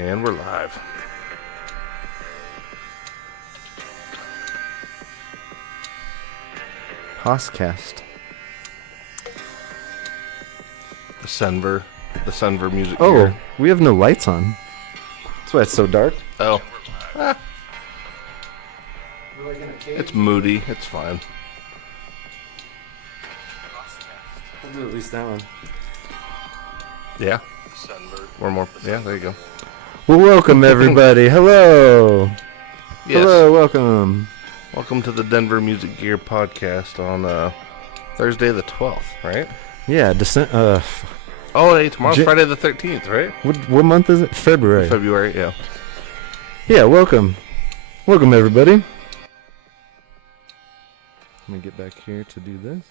And we're live. Hoscast. The Sunver music Oh, gear. we have no lights on. That's why it's so dark. Oh. It's moody. It's fine. We'll do at least that one. Yeah. One more. Yeah, there you go. Well, welcome everybody. Hello. Yes. Hello, welcome. Welcome to the Denver Music Gear podcast on Thursday the 12th, right? Yeah, Oh, hey, tomorrow's Friday the 13th, right? what month is it? February. February, yeah. Yeah, welcome. Welcome everybody. Let me get back here to do this.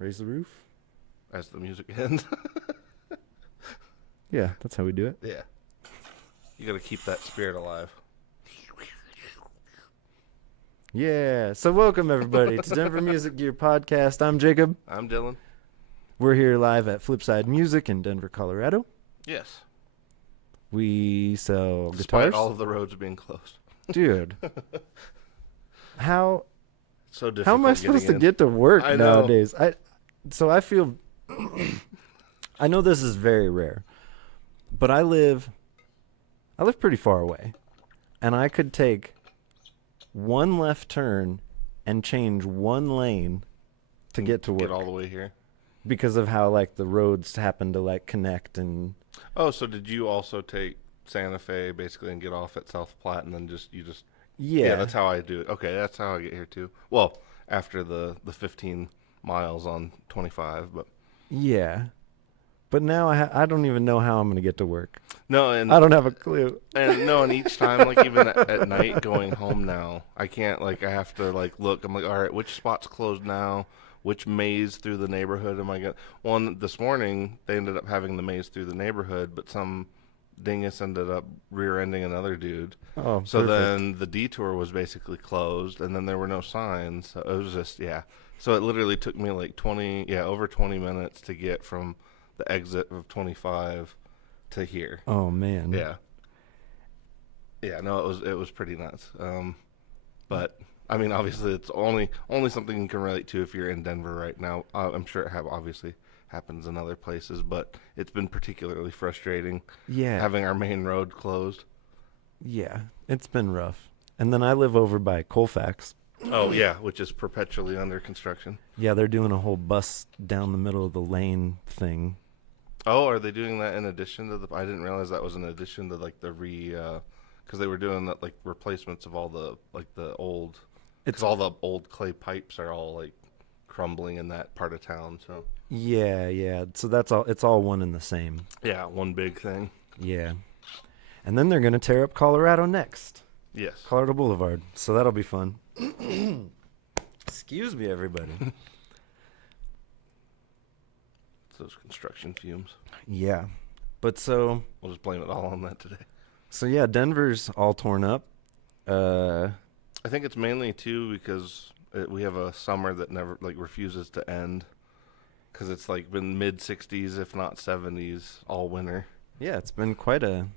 Raise the roof. As the music ends. Yeah, that's how we do it. Yeah. You gotta keep that spirit alive. Yeah, so welcome everybody to Denver Music Gear Podcast. I'm Jacob. I'm Dylan. We're here live at Flipside Music in Denver, Colorado. Yes. We sell Despite guitars. all of the roads being closed. Dude. How So am I supposed to get to work I know. nowadays? I feel I know this is very rare, but I live pretty far away, and I could take one left turn and change one lane to get to work Get all the way here? because of how like the roads happen to like connect. And Oh, so did you also take Santa Fe basically and get off at South Platte and then yeah, that's how I do it. Okay, that's how I get here too. Well, after the 15 miles on 25, but yeah. But now I don't even know how I'm going to get to work. no, and I don't have a clue. and each time, like even at night going home now, I can't, like, I have to like look. I'm like, all right, which spot's closed now? Which maze through the neighborhood am I going? One this morning, they ended up having the maze through the neighborhood, but some dingus ended up rear-ending another dude. Oh, So perfect. then the detour was basically closed, and then there were no signs. So it was just, yeah. So it literally took me like over 20 minutes to get from the exit of 25 to here. Oh man. Yeah. Yeah, no, it was pretty nuts. But I mean, obviously, it's only something you can relate to if you're in Denver right now. I'm sure it obviously happens in other places, but it's been particularly frustrating Yeah. having our main road closed. Yeah, it's been rough. And then I live over by Colfax. Oh yeah, which is perpetually under construction. Yeah, they're doing a whole bus down the middle of the lane thing. Oh, are they doing that in addition to the? I didn't realize that was in addition to like the because they were doing that like replacements of all the like the old. Because all the old clay pipes are all like crumbling in that part of town. So Yeah. So that's all. It's all one and the same. yeah, one big thing. Yeah. And then they're gonna tear up Colorado next. Yes. Colorado Boulevard. So that'll be fun. Excuse me, everybody. It's those construction fumes. Yeah. But so We'll just blame it all on that today. yeah, Denver's all torn up. I think it's mainly too because we have a summer that never like refuses to end. Because it's like been mid 60s, if not 70s, all winter. Yeah, it's been quite a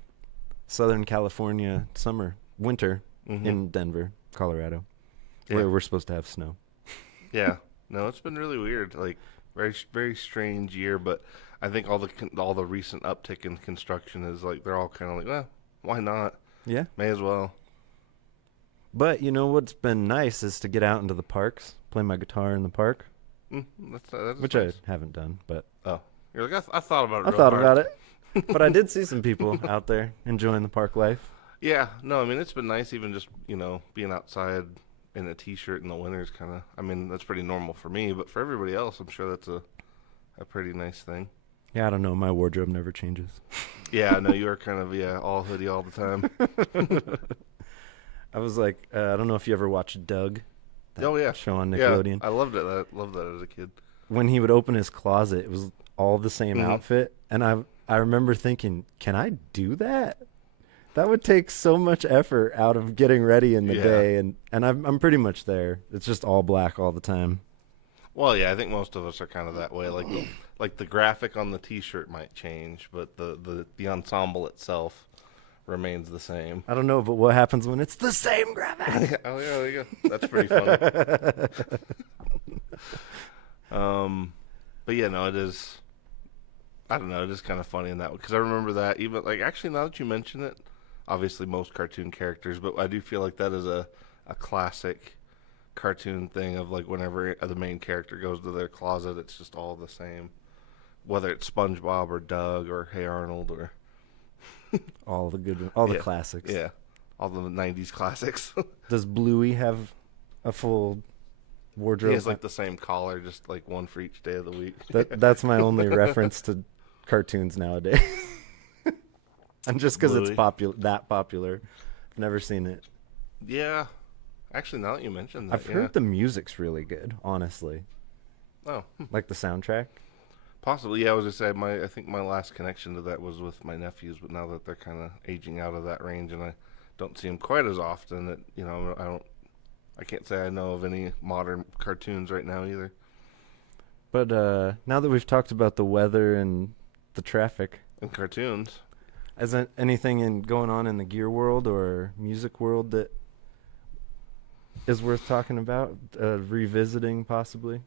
Southern California winter in Denver, Colorado, where Yeah. we're supposed to have snow. Yeah. No, it's been really weird. Like very very strange year, but I think all the recent uptick in construction is like they're all kind of like, well, why not? Yeah. May as well. But you know what's been nice is to get out into the parks, play my guitar in the park, That's which nice. I haven't done, but Oh, you're like I thought about it. I real thought hard. about it. But I did see some people out there enjoying the park life. Yeah, no, I mean it's been nice even just being outside in a t-shirt in the winter is kind of. I mean that's pretty normal for me, but for everybody else, I'm sure that's a pretty nice thing. Yeah, I don't know. My wardrobe never changes. Yeah, I know you are kind of all hoodie all the time. I was like, I don't know if you ever watched Doug. That Oh yeah, show on yeah, Nickelodeon. I loved it. I loved that as a kid. When he would open his closet, it was all the same Mhm. outfit, and I remember thinking, can I do that? That would take so much effort out of getting ready in the Yeah. day, and I'm pretty much there. It's just all black all the time. Well, yeah, I think most of us are kind of that way. Like like the graphic on the T-shirt might change, but the ensemble itself remains the same. I don't know, but what happens when it's the same graphic? Oh yeah, there you go. That's pretty funny. But yeah, no, it is. I don't know. It is kind of funny in that because I remember that even like actually now that you mention it, obviously most cartoon characters, but I do feel like that is a classic cartoon thing of like whenever the main character goes to their closet, it's just all the same, whether it's SpongeBob or Doug or Hey Arnold or All the good, all the Yeah. classics. yeah, all the '90s classics. Does Bluey have a full He wardrobe? has like the same collar, just like one for each day of the week. That's my only reference to cartoons nowadays. And just because it's Bluey. that popular, I've never seen it. Yeah, actually, now that you mention that, I've heard the music's really good, honestly. Oh, Like the soundtrack. possibly. Yeah, I was just saying. I think my last connection to that was with my nephews, but now that they're kind of aging out of that range, and I don't see them quite as often, that I can't say I know of any modern cartoons right now either. But now that we've talked about the weather and the traffic, And cartoons, is there anything going on in the gear world or music world that is worth talking about, revisiting possibly?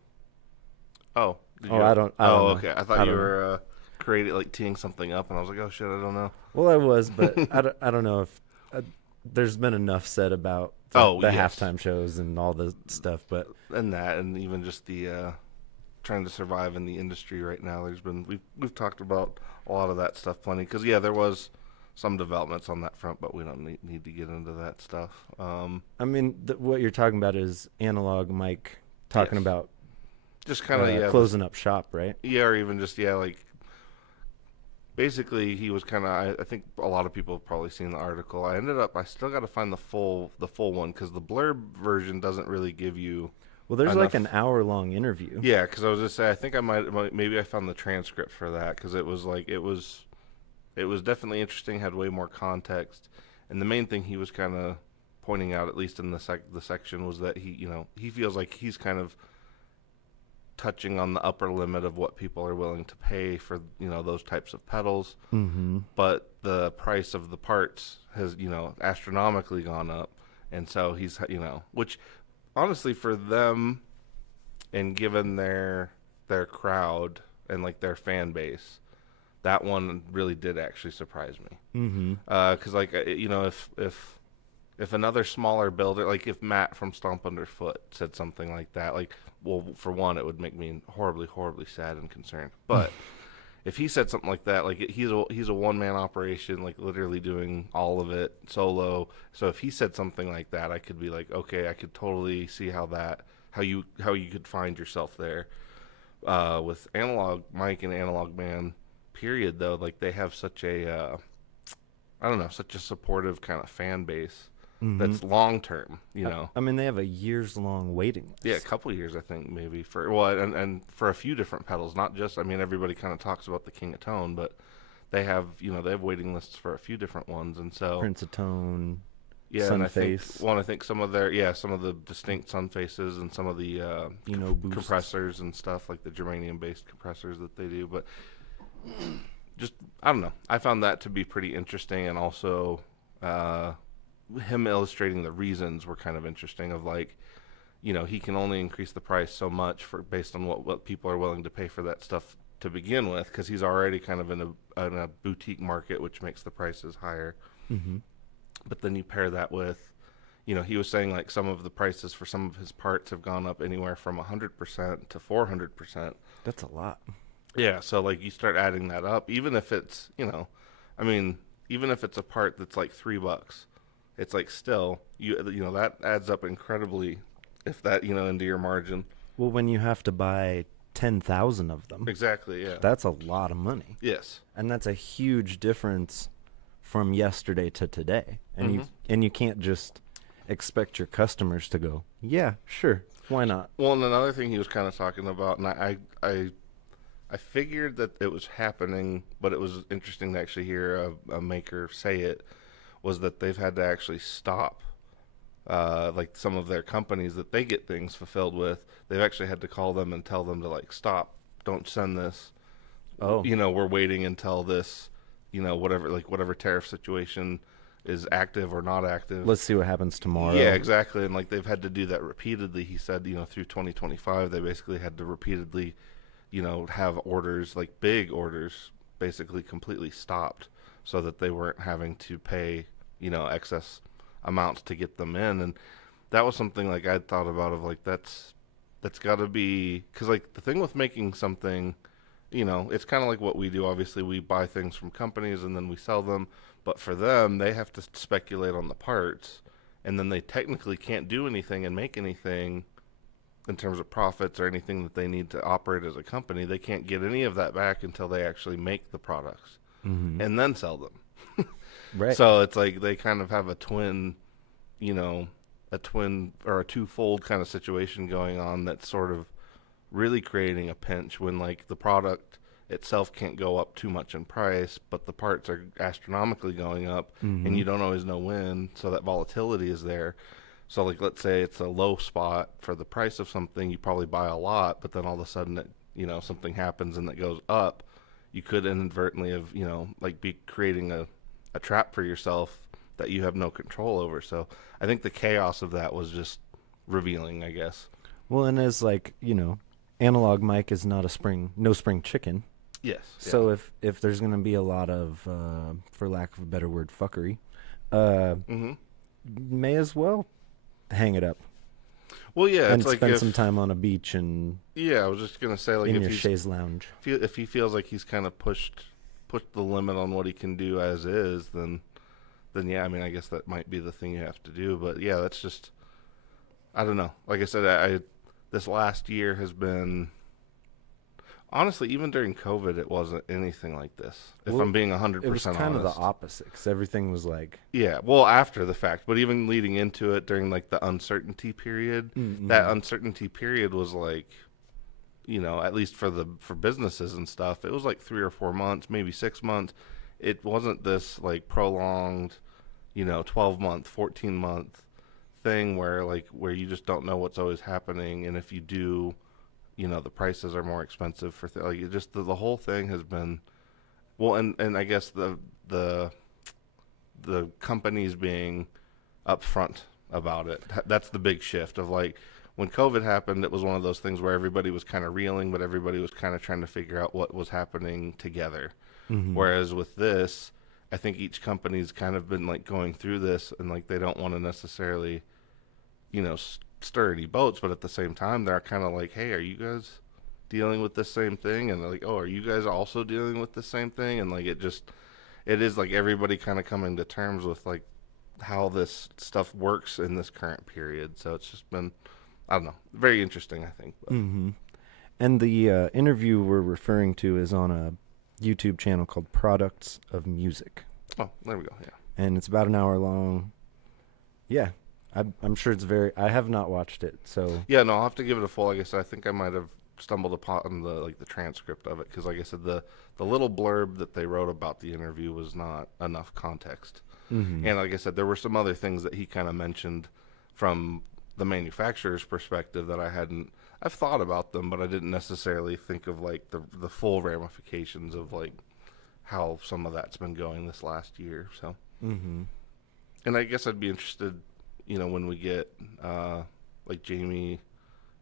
oh, did Oh, you- I don't know. okay. I I thought you don't were creating like teeing something up, and I was like, oh shit, I don't know. Well, I was, but I don't know if there's been enough said about the Yes. halftime shows and all the stuff, but And that, and even just the trying to survive in the industry right now. We've talked about a lot of that stuff plenty because there was some developments on that front, but we don't need to get into that stuff. I mean, what you're talking about is Analog Mike talking Yes. about Just kind of closing up shop, right? yeah, or even just like basically he was kind of. I think a lot of people have probably seen the article. I still got to find the full one because the blurb version doesn't really give you. Well, there's like Enough. an hour-long interview. Yeah, because I was just say I think I maybe I found the transcript for that because it was definitely interesting, had way more context, and the main thing he was kind of pointing out, at least in the section, was that he feels like he's kind of touching on the upper limit of what people are willing to pay for those types of pedals, Mm-hmm. but the price of the parts has astronomically gone up, and so he's which honestly for them and given their crowd and like their fan base, that one really did actually surprise me. Mm-hmm. Because if another smaller builder, like if Matt from Stomp Underfoot said something like that, like, well, for one, it would make me horribly, horribly sad and concerned. But if he said something like that, like he's a one man operation, like literally doing all of it solo. So if he said something like that, I could be like, okay, I could totally see how you could find yourself there. With Analog Mike and Analog Man, period, though, like they have such a I don't know, such a supportive kind of fan base that's long term, I mean, they have a years-long waiting list. Yeah, a couple years, I think, maybe and for a few different pedals, not just. I mean, everybody kind of talks about the King of Tone, but they have waiting lists for a few different ones, and so Prince of Tone, yeah, and I Sunface. think some of the distinct sun faces and some of the Boosts. compressors and stuff like the germanium based compressors that they do, but just I don't know. I found that to be pretty interesting, and also him illustrating the reasons were kind of interesting. Of like, he can only increase the price so much based on what people are willing to pay for that stuff to begin with, because he's already kind of in a boutique market, which makes the prices higher. Mm-hmm. But then you pair that with, he was saying like some of the prices for some of his parts have gone up anywhere from 100% to 400%. That's a lot. Yeah, so like you start adding that up, even if it's, even if it's a part that's like $3, it's like still that adds up incredibly, if that into your margin. Well, when you have to buy 10,000 of them, Exactly, yeah. that's a lot of money, Yes. and that's a huge difference from yesterday to today. And you can't just expect your customers to go, yeah, sure, why not? Well, and another thing he was kind of talking about, and I figured that it was happening, but it was interesting to actually hear a maker say it, was that they've had to actually stop, like some of their companies that they get things fulfilled with, they've actually had to call them and tell them to like stop, don't send this, Oh. we're waiting until this, whatever tariff situation is active or not active. Let's see what happens tomorrow. Yeah, exactly. And like they've had to do that repeatedly. He said, through 2025, they basically had to repeatedly, have orders, like big orders, basically completely stopped so that they weren't having to pay, excess amounts to get them in. And that was something like I'd thought about of like, that's got to be, because like the thing with making something, it's kind of like what we do. Obviously, we buy things from companies and then we sell them. But for them, they have to speculate on the parts, and then they technically can't do anything and make anything in terms of profits or anything that they need to operate as a company. They can't get any of that back until they actually make the products and then sell them. Right. So it's like they kind of have a twin or a twofold kind of situation going on that's sort of really creating a pinch when like the product itself can't go up too much in price, but the parts are astronomically going up, and you don't always know when, so that volatility is there. So like let's say it's a low spot for the price of something, you probably buy a lot, but then all of a sudden something happens and it goes up. You could inadvertently have be creating a trap for yourself that you have no control over. So I think the chaos of that was just revealing, I guess. Well, and as like, Analog Mike is not no spring chicken. Yes. So if there's going to be a lot of, for lack of a better word, fuckery, may as well hang it up. Well, yeah, and it's spend like some time on a beach and I was just gonna say, like, in if your he's chaise lounge. if he feels like he's kind of pushed the limit on what he can do as is, then yeah, I mean, I guess that might be the thing you have to do. But yeah, that's just, I don't know. Like I said, this last year has been, honestly, even during COVID, it wasn't anything like this. If I'm being 100% honest, it was kind of the opposite because everything was like, yeah, well, after the fact, but even leading into it during like the uncertainty period, that uncertainty period was like, at least for businesses and stuff, it was like 3 or 4 months, maybe 6 months. It wasn't this like prolonged, 12-month, 14-month thing where you just don't know what's always happening, and if you do, the prices are more expensive for like it just the whole thing has been, well, and I guess the companies being upfront about it. That's the big shift of like when COVID happened, it was one of those things where everybody was kind of reeling, but everybody was kind of trying to figure out what was happening together. Whereas with this, I think each company's kind of been like going through this, and like they don't want to necessarily, stir any boats, but at the same time, they're kind of like, hey, are you guys dealing with the same thing? And they're like, oh, are you guys also dealing with the same thing? And like it is like everybody kind of coming to terms with like how this stuff works in this current period. So it's just been, I don't know, very interesting, I think. And the interview we're referring to is on a YouTube channel called Products of Music. Oh, there we go. Yeah. And it's about an hour long. Yeah. I'm sure it's I have not watched it, so. Yeah, no, I'll have to give it a full, like I said, I think I might have stumbled upon the transcript of it, because like I said, the little blurb that they wrote about the interview was not enough context. And like I said, there were some other things that he kind of mentioned from the manufacturer's perspective that I've thought about them, but I didn't necessarily think of like the full ramifications of like how some of that's been going this last year. So, and I guess I'd be interested, when we get like Jamie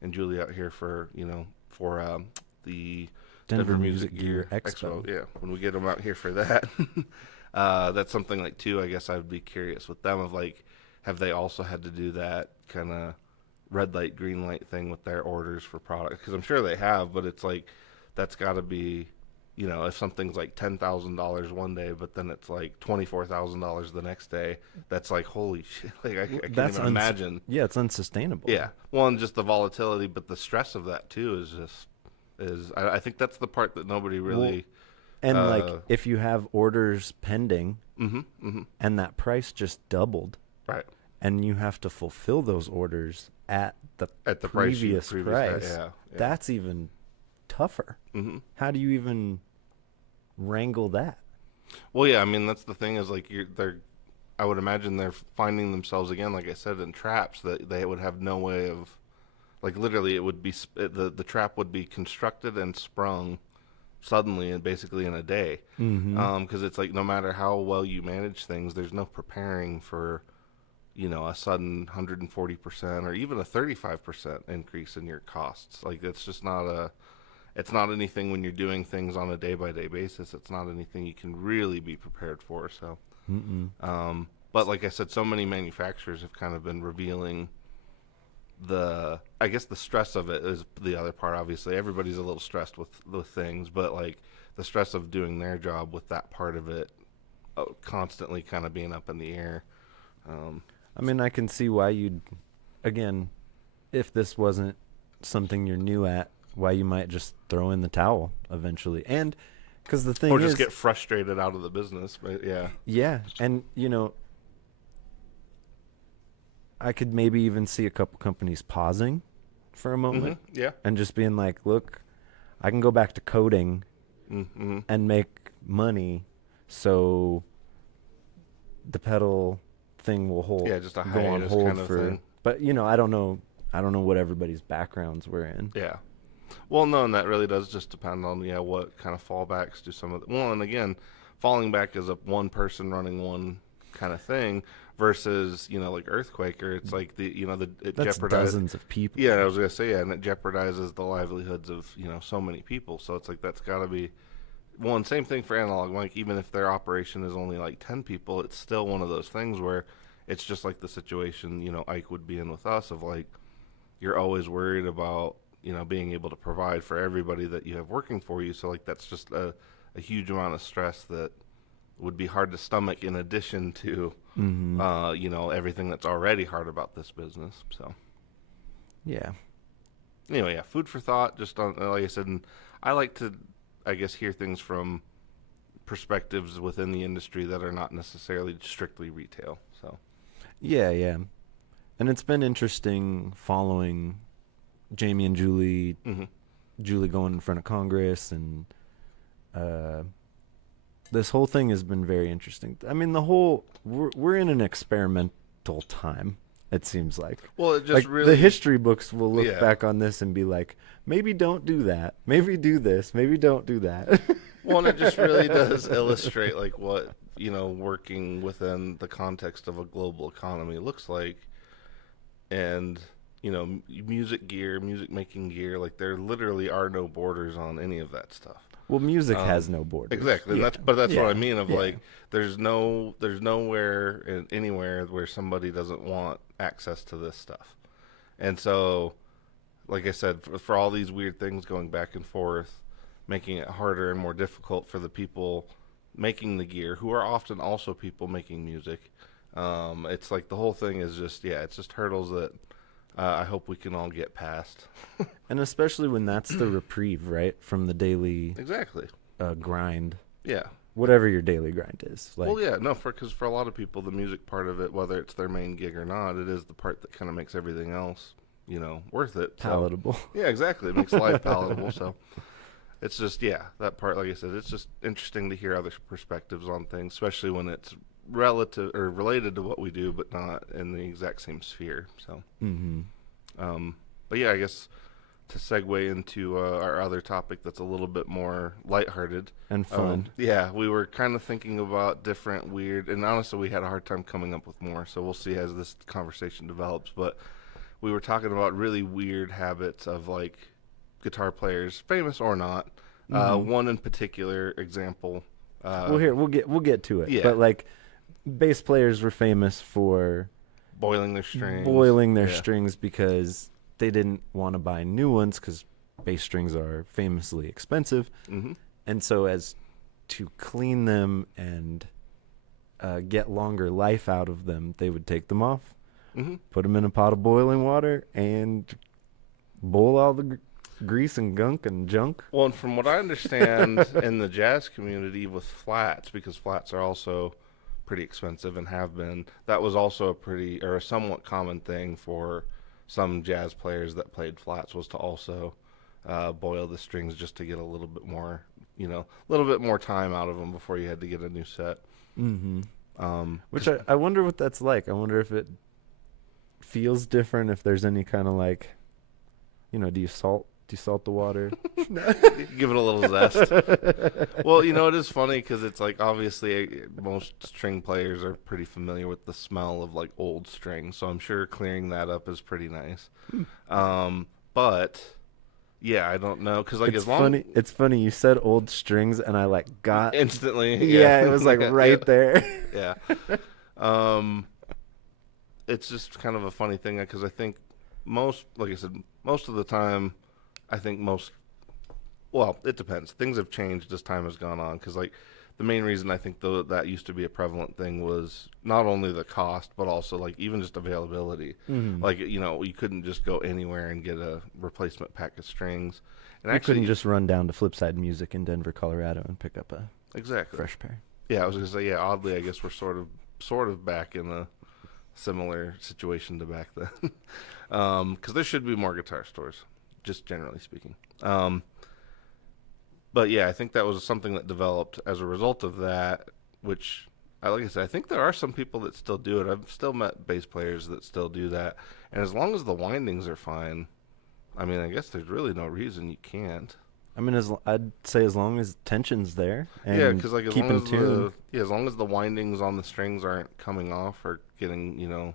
and Julie out here for the Denver Music Gear Expo. Yeah, when we get them out here for that, that's something like too. I guess I would be curious with them of like, have they also had to do that kind of red light, green light thing with their orders for products? Because I'm sure they have, but it's like that's got to be, if something's like $10,000 one day, but then it's like $24,000 the next day, that's like, holy shit! Like I can't even imagine. Yeah, it's unsustainable. Yeah, well, and just the volatility, but the stress of that too is I think that's the part that nobody really. And like if you have orders pending, and that price just doubled, right, and you have to fulfill those orders at the previous price, yeah. That's even tougher. How do you even wrangle that? Well, yeah, I mean that's the thing is like I would imagine they're finding themselves again, like I said, in traps that they would have no way of, like literally it would be the trap would be constructed and sprung suddenly and basically in a day. Mm-hmm. Because it's like no matter how well you manage things, there's no preparing for, a sudden 140% or even a 35% increase in your costs. Like it's just it's not anything when you're doing things on a day by day basis. It's not anything you can really be prepared for. So, Mm-mm. but like I said, so many manufacturers have kind of been revealing I guess the stress of it is the other part. Obviously, everybody's a little stressed with things, but like the stress of doing their job with that part of it constantly kind of being up in the air. I mean, I can see why again, if this wasn't something you're new at, why you might just throw in the towel eventually. And because the thing or is, just get frustrated out of the business. But yeah, and I could maybe even see a couple companies pausing for a moment yeah, and just being like, look, I can go back to coding and make money, so the pedal thing will just a go on hiatus hold kind of for thing. But I don't know what everybody's backgrounds were in. Yeah. Well, no, and that really does just depend on what kind of fallbacks do some of the, well, and again, falling back is a one person running one kind of thing versus like earthquake, or it's like it That's jeopardizes dozens of people. Yeah, I was gonna say, and it jeopardizes the livelihoods of so many people. So it's like that's got to be one. Same thing for analog. Like even if their operation is only like 10 people, it's still one of those things where it's just like the situation Ike would be in with us of like you're always worried about being able to provide for everybody that you have working for you. So like that's just a huge amount of stress that would be hard to stomach in addition to everything that's already hard about this business. So Yeah. anyway, yeah, food for thought. Just on, like I said, and I like to, I guess, hear things from perspectives within the industry that are not necessarily strictly retail. So Yeah, yeah. And it's been interesting following Jamie and Julie, Julie going in front of Congress, and this whole thing has been very interesting. I mean, we're in an experimental time, it seems like. Well, it just like really the history books will look back on this and be like, maybe don't do that, maybe do this, maybe don't do that. Well, and it just really does illustrate like what working within the context of a global economy looks like. And music gear, music making gear, like there literally are no borders on any of that stuff. Well, music has no borders. Exactly. Yeah. That's what I mean of like there's nowhere anywhere where somebody doesn't want access to this stuff. And so like I said, for all these weird things going back and forth, making it harder and more difficult for the people making the gear, who are often also people making music. It's like the whole thing is just it's just hurdles that I hope we can all get past. And especially when that's the reprieve, right, from the daily exactly grind. Yeah. Whatever your daily grind is. Like, well, yeah, no, because for a lot of people, the music part of it, whether it's their main gig or not, it is the part that kind of makes everything else, worth it. Palatable. So, yeah, exactly. It makes life palatable. So it's just that part. Like I said, it's just interesting to hear other perspectives on things, especially when it's relative or related to what we do, but not in the exact same sphere. So, but yeah, I guess to segue into our other topic that's a little bit more lighthearted and fun. We were kind of thinking about different weird, and honestly, we had a hard time coming up with more. So we'll see as this conversation develops. But we were talking about really weird habits of like guitar players, famous or not. One in particular example. Well, here we'll get to it. Yeah. But like, bass players were famous for boiling their strings because they didn't want to buy new ones because bass strings are famously expensive. And so as to clean them and get longer life out of them, they would take them off, put them in a pot of boiling water, and boil all the grease and gunk and junk. Well, and from what I understand in the jazz community with flats, because flats are also pretty expensive and have been, that was also a somewhat common thing for some jazz players that played flats, was to also boil the strings just to get a little bit more, a little bit more time out of them before you had to get a new set. Which I wonder what that's like. I wonder if it feels different, if there's any kind of like, do you salt desalt the water. Give it a little zest. Well, it is funny because it's like obviously most string players are pretty familiar with the smell of like old strings, so I'm sure clearing that up is pretty nice. But yeah, I don't know because like It's as long funny. It's funny. You said old strings, and I like got instantly, Yeah, it was like right there. Yeah. It's just kind of a funny thing because I think like I said, most of the time, I think well, it depends. Things have changed as time has gone on because like the main reason I think that used to be a prevalent thing was not only the cost but also like even just availability. Like you couldn't just go anywhere and get a replacement pack of strings. And You couldn't just run down to Flipside Music in Denver, Colorado, and pick up a fresh pair. Yeah, I was gonna say yeah. Oddly, I guess we're sort of back in a similar situation to back then, because there should be more guitar stores, just generally speaking. But yeah, I think that was something that developed as a result of that, which, like I said, I think there are some people that still do it. I've still met bass players that still do that, and as long as the windings are fine, I mean, I guess there's really no reason you can't. I mean, I'd say as long as tension's there and Yeah, because like as keep long in as tune. as long as the windings on the strings aren't coming off or getting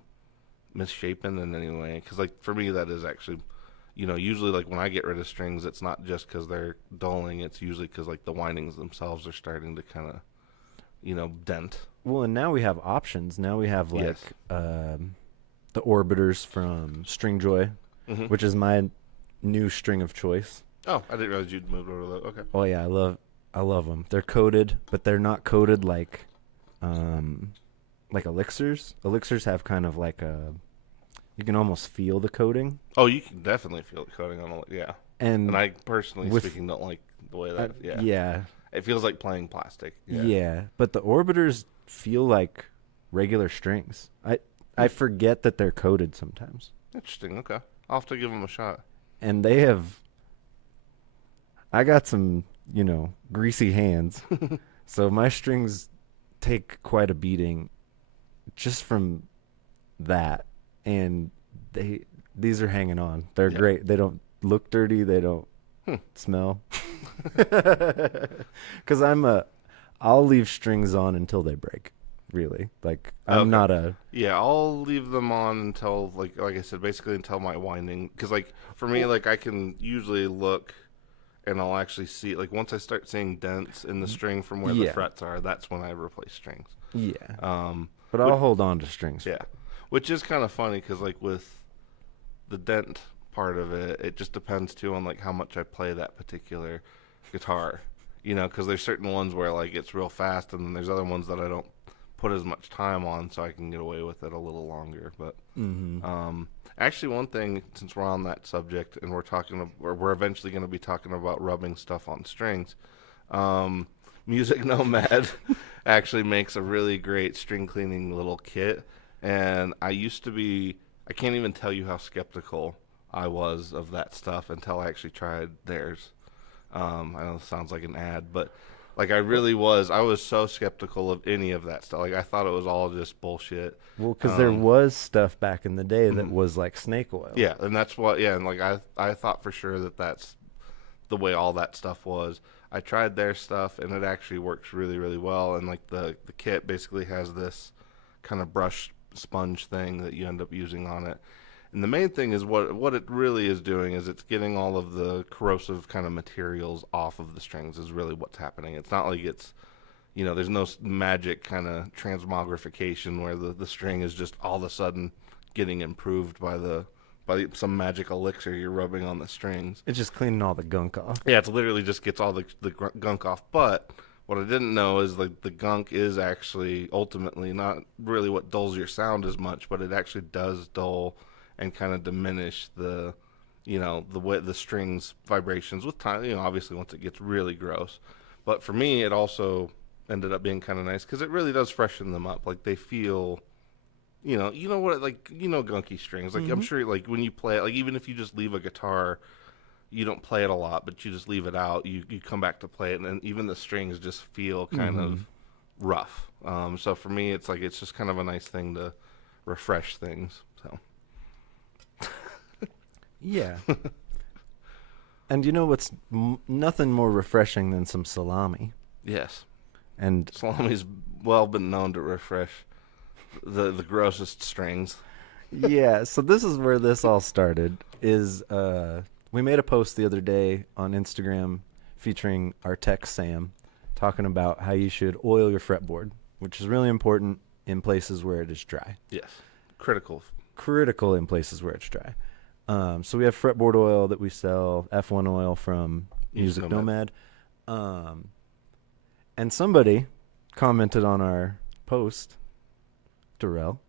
misshapen in any way. Because like for me, that is actually usually like when I get rid of strings, it's not just because they're dulling. It's usually because like the windings themselves are starting to kind of dent. Well, and now we have options. Now we have like Yes. The orbiters from Stringjoy, which is my new string of choice. Oh, I didn't realize you'd moved over to that. Okay. Oh yeah, I love them. They're coated, but they're not coated like elixirs. Elixirs have kind of like you can almost feel the coating. Oh, you can definitely feel the coating on it. Yeah. And I personally speaking don't like the way that. Yeah. Yeah. It feels like playing plastic. Yeah, but the orbiters feel like regular strings. I forget that they're coated sometimes. Interesting. Okay. I'll have to give them a shot. And I got some, greasy hands. So my strings take quite a beating just from that. And these are hanging on. They're great. They don't look dirty. They don't smell. Because I'll leave strings on until they break. Really, like I'm not a. Yeah, I'll leave them on until like I said, basically until my winding. Because like for me, like I can usually look, and I'll actually see like once I start seeing dents in the string from where the frets are, that's when I replace strings. Yeah. But I'll hold on to strings. Yeah, which is kind of funny because like with the dent part of it, it just depends too on like how much I play that particular guitar. Because there's certain ones where like it's real fast, and then there's other ones that I don't put as much time on, so I can get away with it a little longer. But actually, one thing, since we're on that subject, and we're eventually going to be talking about rubbing stuff on strings. Music Nomad actually makes a really great string cleaning little kit, and I can't even tell you how skeptical I was of that stuff until I actually tried theirs. I know it sounds like an ad, but like I was so skeptical of any of that stuff. Like I thought it was all just bullshit. Well, because there was stuff back in the day that was like snake oil. Yeah, and that's what. Yeah, and like I thought for sure that that's the way all that stuff was. I tried their stuff, and it actually works really, really well. And like the kit basically has this kind of brush sponge thing that you end up using on it. And the main thing is what it really is doing is it's getting all of the corrosive kind of materials off of the strings is really what's happening. It's not like it's, there's no magic kind of transmogrification where the string is just all of a sudden getting improved by some magic elixir you're rubbing on the strings. It's just cleaning all the gunk off. Yeah, it's literally just gets all the gunk off. But what I didn't know is like the gunk is actually ultimately not really what dulls your sound as much, but it actually does dull and kind of diminish the way the strings vibrations with time. Obviously once it gets really gross. But for me, it also ended up being kind of nice because it really does freshen them up. Like they feel, gunky strings. Like I'm sure, like when you play it, like even if you just leave a guitar, you don't play it a lot, but you just leave it out. You come back to play it, and then even the strings just feel kind of rough. So for me, it's just kind of a nice thing to refresh things. So. Yeah. And you know what's nothing more refreshing than some salami. Yes. And Salami's well been known to refresh the grossest strings. yeah, so this is where this all started. We made a post the other day on Instagram featuring our tech Sam, talking about how you should oil your fretboard, which is really important in places where it is dry. Yes. Critical. Critical in places where it's dry. So we have fretboard oil that we sell, F1 oil from Music Nomad. And somebody commented on our post, Darrell,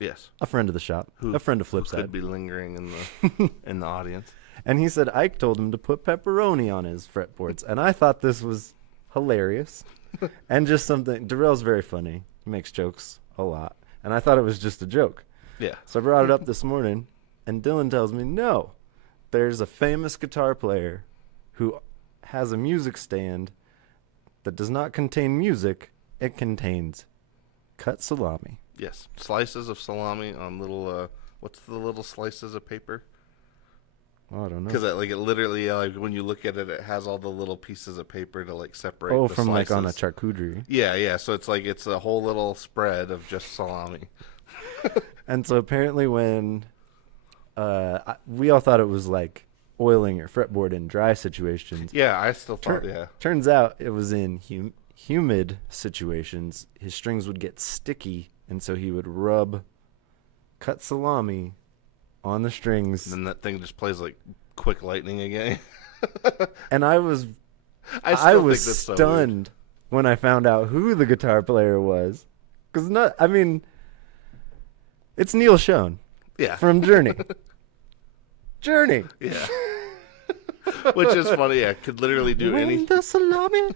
Yes. a friend of the shop, a friend of Who Flipside. could be lingering in the audience. And he said Ike told him to put pepperoni on his fretboards. And I thought this was hilarious. And just something, Darrell's very funny. He makes jokes a lot. And I thought it was just a joke. Yeah. So I brought it up this morning, and Dylan tells me, no, there's a famous guitar player who has a music stand that does not contain music. It contains cut salami. Yes. Slices of salami on little, what's the little slices of paper? Oh, I don't know. Because it literally, like when you look at it, it has all the little pieces of paper to like separate. Oh, the from slices. like on a charcuterie. Yeah. So it's a whole little spread of just salami. And so apparently when we all thought it was like oiling your fretboard in dry situations. Yeah, I still thought, yeah. Turns out it was in humid situations. His strings would get sticky, and so he would rub cut salami on the strings. And then that thing just plays like quick lightning again. And I was I was stunned when I found out who the guitar player was. Because it's Neil Schon. Yeah. From Journey. Journey. Yeah. Which is funny. Yeah, could literally do When anything. the salami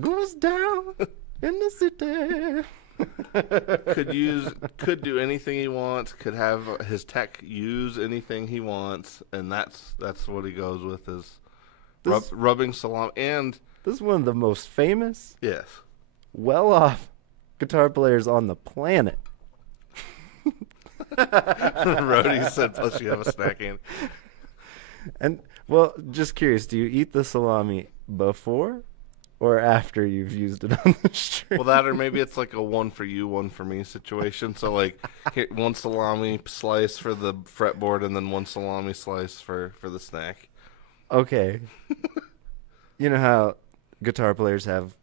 goes down in the city. Could do anything he wants. Could have his tech use anything he wants, and that's what he goes with is rubbing salami. And This is one of the most famous, yes, well-off guitar players on the planet. Rody said. Plus, you have a snack in. And well, just curious, do you eat the salami before or after you've used it on the string? Well, that or maybe it's like a one for you, one for me situation. So like here, one salami slice for the fretboard, and then one salami slice for the snack. Okay. You know how guitar players have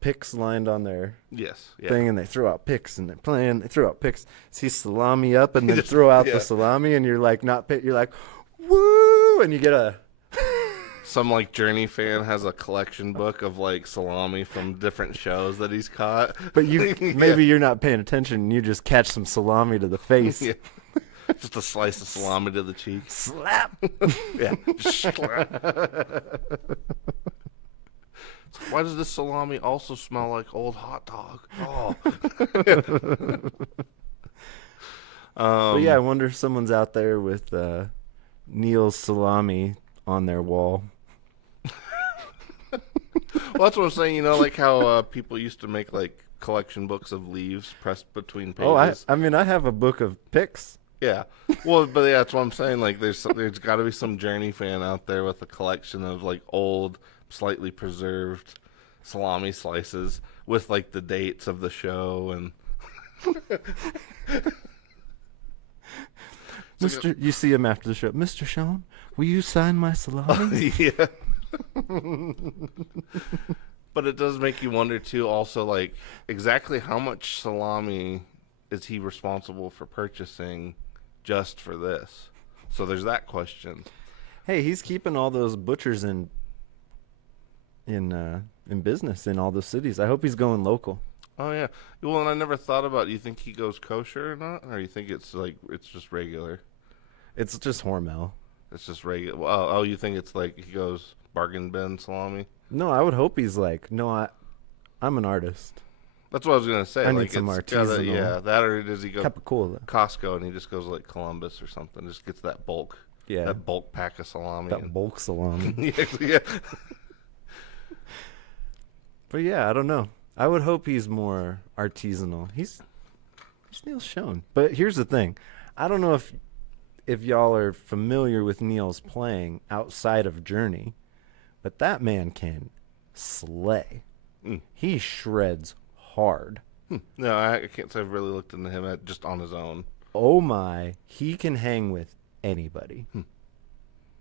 picks lined on their Yes. Yeah. thing, and they throw out picks, and they're playing, they throw out picks, see salami up, and then Just- throw out yeah. the salami, and you're like, not pick, you're like, woo, and you get a... Some like Journey fan has a collection book of like salami from different shows that he's caught. But you maybe you're not paying attention, and you just catch some salami to the face. Yeah. Just a slice of salami to the cheek. Slap! Yeah. Why does this salami also smell like old hot dog? Oh. But yeah, I wonder if someone's out there with Neil's salami on their wall. Well, that's what I'm saying. You know, like how people used to make like collection books of leaves pressed between pages. Oh, I have a book of picks. Yeah. Well, but yeah, that's what I'm saying. Like, there's got to be some Journey fan out there with a collection of like old, slightly preserved salami slices with like the dates of the show and. Mr. You see him after the show. Mr. Sean, will you sign my salami? Yeah. But it does make you wonder too. Also, like exactly how much salami is he responsible for purchasing just for this? So there's that question. Hey, he's keeping all those butchers in business in all the cities. I hope he's going local. Oh yeah. Well, and I never thought about. Do you think he goes kosher or not, or you think it's just regular? It's just Hormel. It's just regular. Oh, you think it's like he goes bargain bin salami? No, I would hope he's like, no, I'm an artist. That's what I was gonna say. I need like some it's gotta- artisanal yeah, that or does he go Capicola. Costco and he just goes like Columbus or something? Just gets that bulk. Yeah. That bulk pack of salami. That bulk salami. Yeah. But yeah, I don't know. I would hope he's more artisanal. He's Neil Schon. But here's the thing. I don't know if y'all are familiar with Neil's playing outside of Journey, but that man can slay. He shreds hard. No, I can't say I've really looked into him just on his own. Oh my, he can hang with anybody.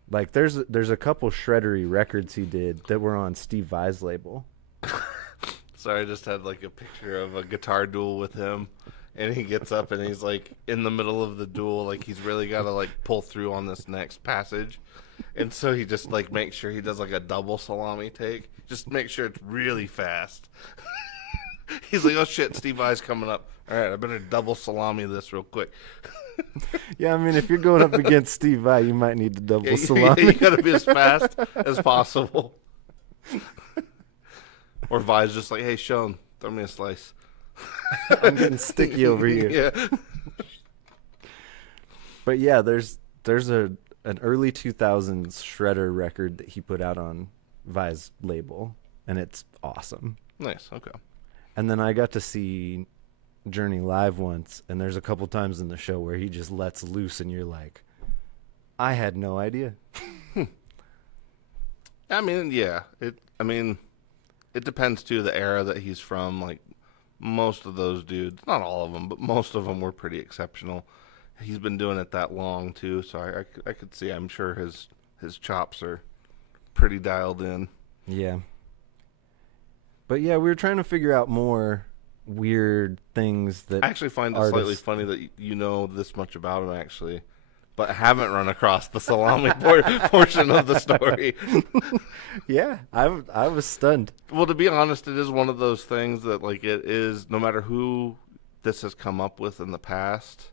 Like there's a couple shreddery records he did that were on Steve Vai's label. Sorry, I just had like a picture of a guitar duel with him, and he gets up and he's like in the middle of the duel, like he's really got to like pull through on this next passage, and so he just like makes sure he does like a double salami take, just make sure it's really fast. He's like, oh shit, Steve Vai's coming up. All right, I better double salami this real quick. Yeah, I mean, if you're going up against Steve Vai, you might need to double Yeah, salami. you gotta be as fast as possible. Or Vai's just like, hey, Sean, throw me a slice. I'm getting sticky over here. Yeah. But yeah, there's an early 2000s shredder record that he put out on Vai's label, and it's awesome. Nice, okay. And then I got to see Journey live once, and there's a couple times in the show where he just lets loose, and you're like, I had no idea. I mean, yeah. It depends, too, the era that he's from. Like, most of those dudes, not all of them, but most of them were pretty exceptional. He's been doing it that long, too, so I could see, I'm sure his chops are pretty dialed in. Yeah. But yeah, we were trying to figure out more weird things that I actually find it slightly funny that you know this much about him, actually, but haven't run across the salami portion of the story. Yeah, I was stunned. Well, to be honest, it is one of those things that, like, it is, no matter who this has come up with in the past,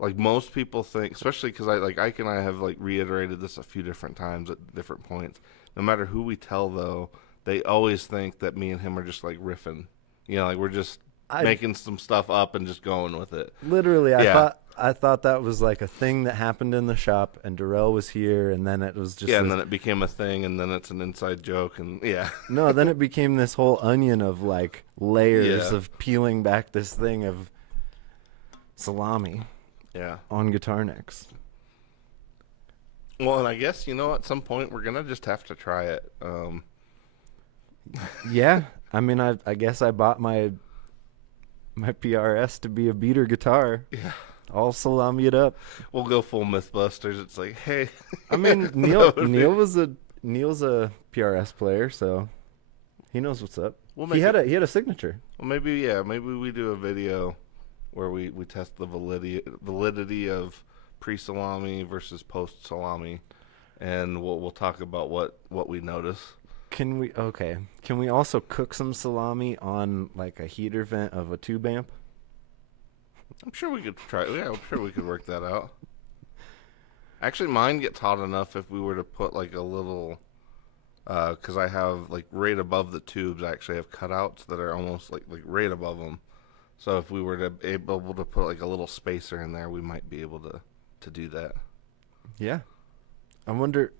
like, most people think, especially because Ike and I have, like, reiterated this a few different times at different points, no matter who we tell, though, they always think that me and him are just, like, riffing. You know, like, we're just making some stuff up and just going with it. Literally, I thought that was like a thing that happened in the shop, and Darrell was here, and then it was just and then it became a thing, and then it's an inside joke, and yeah. No, then it became this whole onion of like layers of peeling back this thing of salami. Yeah. On guitar necks. Well, and I guess, you know, at some point we're gonna just have to try it. Yeah, I mean, I guess I bought my PRS to be a beater guitar. Yeah. I'll salami it up. We'll go full Mythbusters. It's like, hey. I mean, Neil's a PRS player, so he knows what's up. He had a signature. Well, maybe we do a video where we test the validity of pre-salami versus post-salami, and we'll talk about what we notice. Can we also cook some salami on like a heater vent of a tube amp? I'm sure we could try. Yeah, I'm sure we could work that out. Actually, mine gets hot enough if we were to put like a little, because I have like right above the tubes, I actually have cutouts that are almost like right above them. So if we were to able to put like a little spacer in there, we might be able to do that. Yeah, I wonder.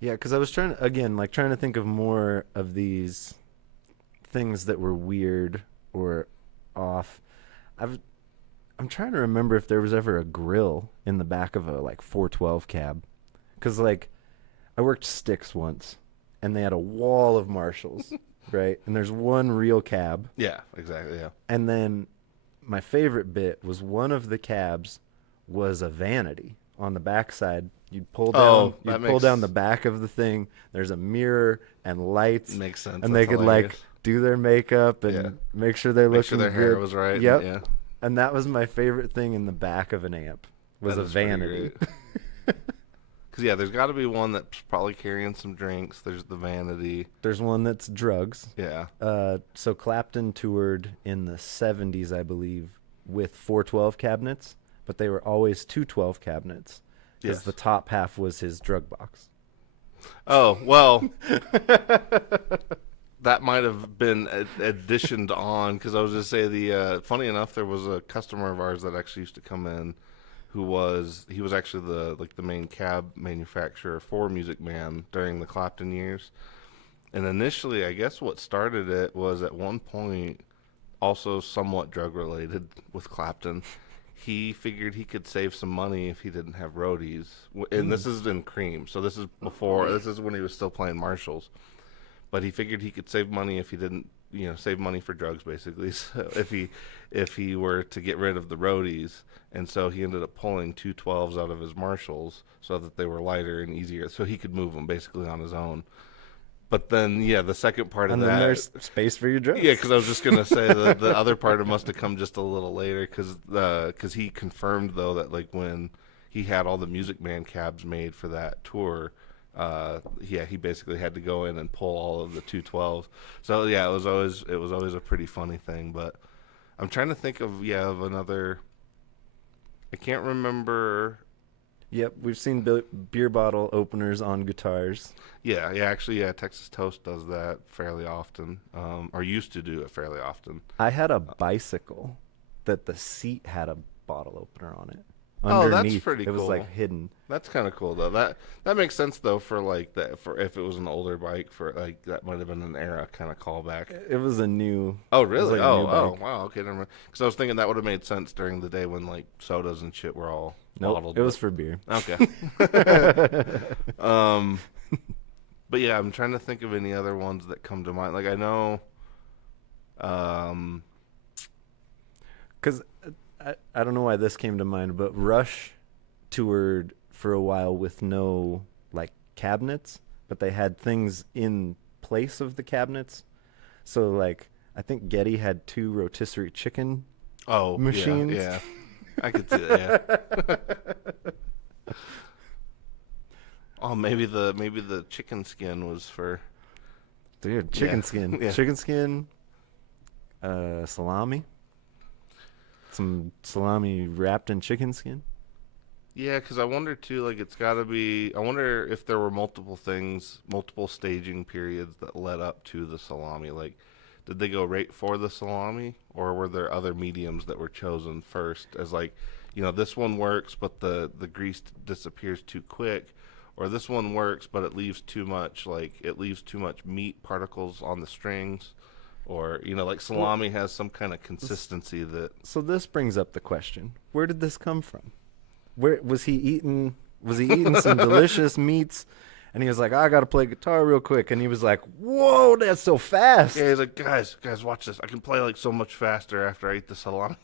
Yeah, because I was trying to think of more of these things that were weird or off. I'm trying to remember if there was ever a grill in the back of a like 412 cab, because like I worked Sticks once, and they had a wall of Marshalls, right? And there's one real cab. Yeah, exactly. Yeah. And then my favorite bit was one of the cabs was a vanity on the backside. You'd pull down the back of the thing. There's a mirror and lights. Makes sense. And they could like do their makeup and make sure they're looking good. Make sure their hair was right. Yep. Yeah. And that was my favorite thing in the back of an amp was a vanity. Because yeah, there's got to be one that's probably carrying some drinks. There's the vanity. There's one that's drugs. Yeah. So Clapton toured in the 70s, I believe, with 412 cabinets, but they were always 212 cabinets. Because the top half was his drug box. Oh, well, that might have been additioned on, because I was just say funny enough, there was a customer of ours that actually used to come in he was actually the main cab manufacturer for Music Man during the Clapton years. And initially, I guess what started it was at one point also somewhat drug related with Clapton. he figured he could save some money if he didn't have roadies. And this is in Cream, so this is before. This is when he was still playing Marshalls. But he figured he could save money if he didn't, save money for drugs, basically. So if he were to get rid of the roadies, and so he ended up pulling 212s out of his Marshalls so that they were lighter and easier, so he could move them basically on his own. But then, the second part And of then that, there's space for your drugs. yeah, because I was just gonna say the other part must have come just a little later, because he confirmed though that like when he had all the Music Man cabs made for that tour, he basically had to go in and pull all of the 212s. So yeah, it was always a pretty funny thing. But I'm trying to think of another. I can't remember. Yep, we've seen beer bottle openers on guitars. Yeah, actually, Texas Toast does that fairly often, or used to do it fairly often. I had a bicycle that the seat had a bottle opener on it. Oh, that's Underneath, pretty It was cool. like hidden. That's kind of cool though. That makes sense though for like that, for if it was an older bike, for like that might have been an era kind of callback. It was a new. Oh it was really? like a new Oh bike. wow. Okay, never mind. Because I was thinking that would have made sense during the day when like sodas and shit were all Nope, bottled. it was for beer. Okay. But yeah, I'm trying to think of any other ones that come to mind. Like I know, Because I don't know why this came to mind, but Rush toured for a while with no like cabinets, but they had things in place of the cabinets. So like I think Getty had 2 rotisserie chicken machines. Yeah, I could see that. Yeah. Oh, maybe the chicken skin was for. Dude, chicken Yeah. skin. Yeah. Chicken skin, salami. Some salami wrapped in chicken skin. Yeah, because I wonder too. Like, it's got to be. I wonder if there were multiple staging periods that led up to the salami. Like, did they go right for the salami, or were there other mediums that were chosen first? As like, this one works, but the grease disappears too quick, or this one works, but it leaves too much meat particles on the strings, or like salami has some kind of consistency that. So this brings up the question: where did this come from? Where was he eating? Was he eating some delicious meats? And he was like, I got to play guitar real quick. And he was like, whoa, that's so fast. Yeah, he's like, guys, watch this. I can play like so much faster after I eat the salami.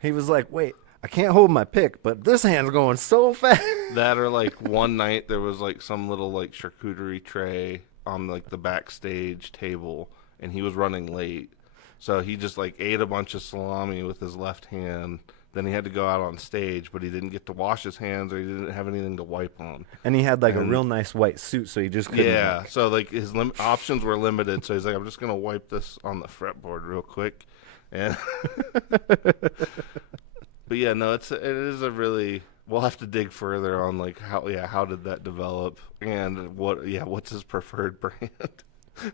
He was like, wait, I can't hold my pick, but this hand's going so fast. That, or like one night there was like some little like charcuterie tray on like the backstage table, and he was running late. So he just like ate a bunch of salami with his left hand. Then he had to go out on stage, but he didn't get to wash his hands, or he didn't have anything to wipe on. And he had like a real nice white suit, so he just couldn't. Yeah, so like his options were limited. So he's like, I'm just gonna wipe this on the fretboard real quick, and but yeah, no, it is a really. We'll have to dig further on like how did that develop, and what's his preferred brand.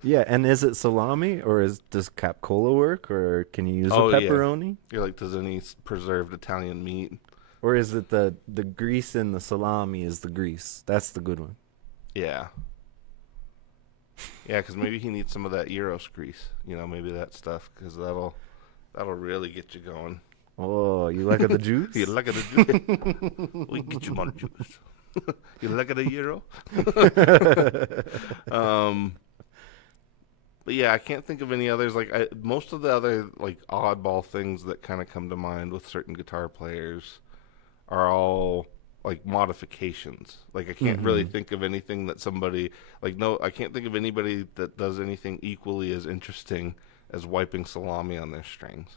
Yeah, and is it salami, or does Capcola work, or can you use a pepperoni? You're like, does any preserved Italian meat? Or is it the grease in the salami is the grease? That's the good one. Yeah. Yeah, because maybe he needs some of that gyros grease. Maybe that stuff, because that'll really get you going. Oh, you like the juice? You like the juice? We get you more juice. You like the gyro? But yeah, I can't think of any others. Like most of the other like oddball things that kind of come to mind with certain guitar players are all like modifications. Like I can't really think of anything that somebody I can't think of anybody that does anything equally as interesting as wiping salami on their strings.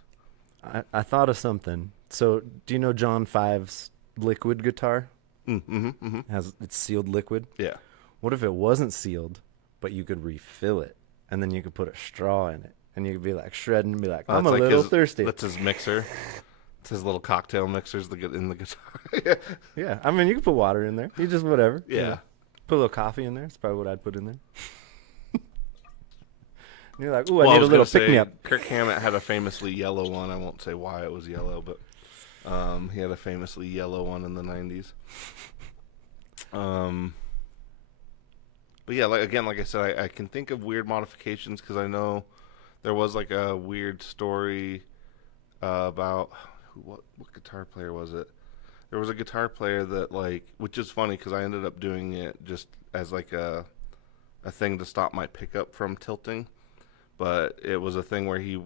I thought of something. So, do you know John Five's liquid guitar? It's sealed liquid. Yeah. What if it wasn't sealed, but you could refill it, and then you could put a straw in it, and you could be like shredding and be like, I'm a little thirsty. That's his mixer. It's his little cocktail mixers that get in the guitar. Yeah, I mean, you can put water in there. You just whatever. Yeah. Put a little coffee in there. That's probably what I'd put in there. And you're like, ooh, Well, I need a little say, pick-me-up. Kirk Hammett had a famously yellow one. I won't say why it was yellow, but he had a famously yellow one in the 90s. But yeah, like I said, I can think of weird modifications because I know there was like a weird story about what guitar player was it? There was a guitar player that like, which is funny because I ended up doing it just as like a thing to stop my pickup from tilting. But it was a thing where he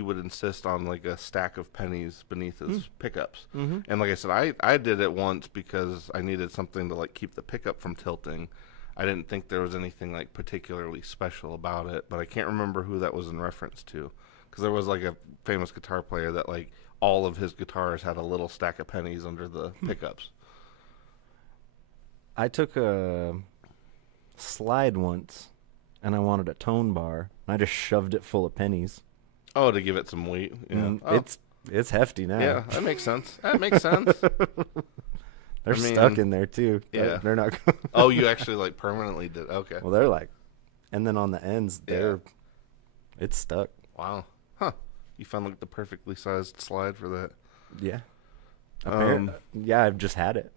would insist on like a stack of pennies beneath his pickups. Mm-hmm. And like I said, I did it once because I needed something to like keep the pickup from tilting. I didn't think there was anything like particularly special about it, but I can't remember who that was in reference to, because there was like a famous guitar player that like all of his guitars had a little stack of pennies under the pickups. I took a slide once, and I wanted a tone bar, and I just shoved it full of pennies. Oh, to give it some weight. Yeah. Oh. It's hefty now. Yeah, that makes sense. That makes sense. They're stuck in there too. Yeah, they're not. Oh, you actually like permanently did? Okay. Well, they're like, and then on the ends, it's stuck. Wow. Huh. You found like the perfectly sized slide for that. Yeah. Yeah, I've just had it.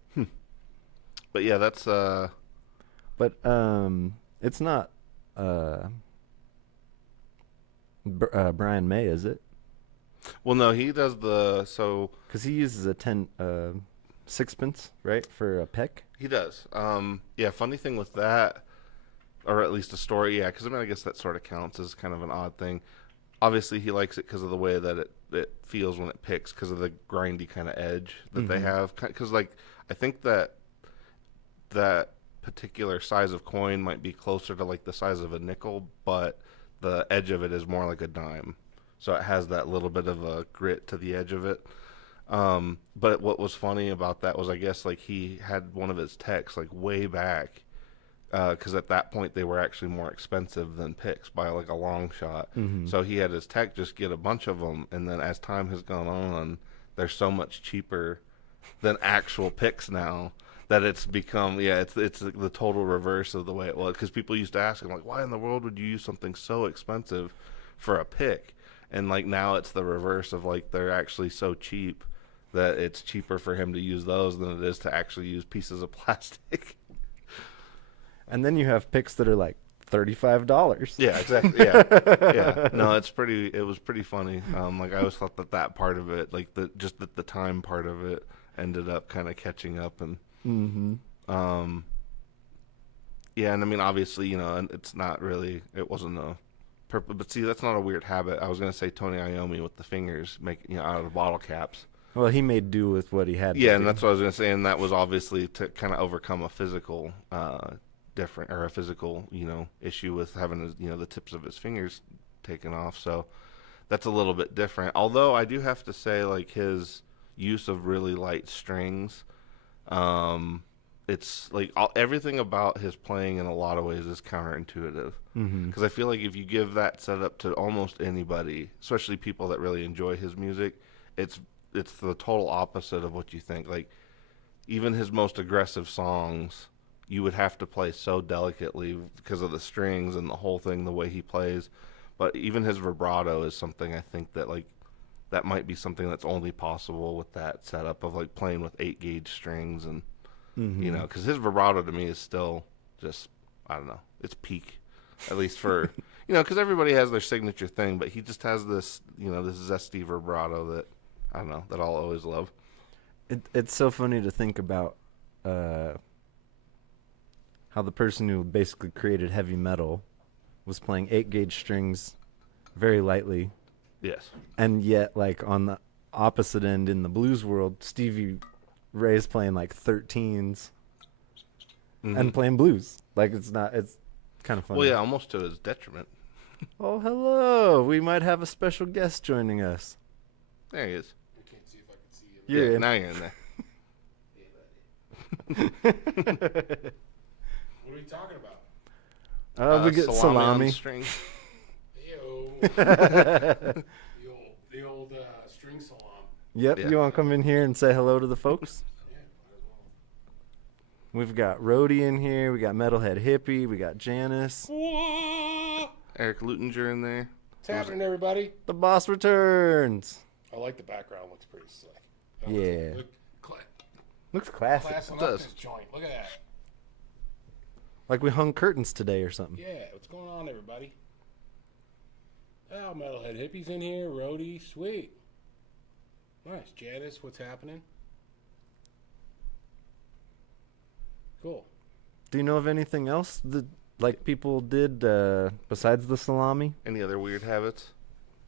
But yeah, that's But it's not Brian May, is it? well, no, he does Because he uses a 10 sixpence, right, for a peck. he does. Yeah, funny thing with that, or at least a story, yeah, because I mean, I guess that sort of counts as kind of an odd thing. Obviously, he likes it because of the way that it feels when it picks, because of the grindy kind of edge that they have. Because, like, I think that particular size of coin might be closer to, like, the size of a nickel, but the edge of it is more like a dime. So it has that little bit of a grit to the edge of it. But what was funny about that was, I guess, like, he had one of his techs, like, way back, because at that point they were actually more expensive than picks by like a long shot. So he had his tech just get a bunch of them, and then as time has gone on, they're so much cheaper than actual picks now that it's become it's the total reverse of the way it was. Because people used to ask him like, why in the world would you use something so expensive for a pick? And like now it's the reverse of like they're actually so cheap that it's cheaper for him to use those than it is to actually use pieces of plastic. And then you have picks that are like $35. Yeah, exactly. Yeah, yeah. No, it was pretty funny. Like I always thought that part of it, like the time part of it, ended up kind of catching up, and yeah. And I mean, obviously, and it's not really. It wasn't a purpose, but see, that's not a weird habit. I was gonna say Tony Iommi with the fingers, out of bottle caps. Well, he made do with what he had. Yeah, and that's what I was gonna say, and that was obviously to kind of overcome a physical. A physical issue with having the tips of his fingers taken off, so that's a little bit different. Although I do have to say, like, his use of really light strings, it's like everything about his playing in a lot of ways is counterintuitive, because I feel like if you give that setup to almost anybody, especially people that really enjoy his music, it's the total opposite of what you think. Like, even his most aggressive songs, you would have to play so delicately because of the strings and the whole thing, the way he plays. But even his vibrato is something I think that, like, that might be something that's only possible with that setup of, like, playing with 8-gauge strings. And, because his vibrato to me is still just, I don't know, it's peak. At least for, because everybody has their signature thing, but he just has this, this zesty vibrato that, I don't know, that I'll always love. It's so funny to think about how the person who basically created heavy metal was playing 8-gauge strings very lightly. Yes. And yet, like, on the opposite end in the blues world, Stevie Ray's playing like 13s and playing blues. Like, it's kind of funny. Well, yeah, almost to his detriment. Oh, hello. We might have a special guest joining us. There he is. I can't see if I can see you. Yeah, now you're in there. What are we talking about? We get salami. String. Ew. the old string salam. Yep, Yeah. You want to come in here and say hello to the folks? Yeah, might as well. We've got Rhodey in here. We got Metalhead Hippie. We got Janice. Eric Lutinger in there. What's happening, everybody? The boss returns. I like the background. Looks pretty slick. Yeah. Look, Looks classy. classing It up does. this joint. Look at that. Like we hung curtains today or something. Yeah, what's going on, everybody? Oh, Metalhead Hippie's in here. Rhodey, sweet. Nice. Janice, what's happening? Cool. Do you know of anything else that like people did besides the salami? Any other weird habits?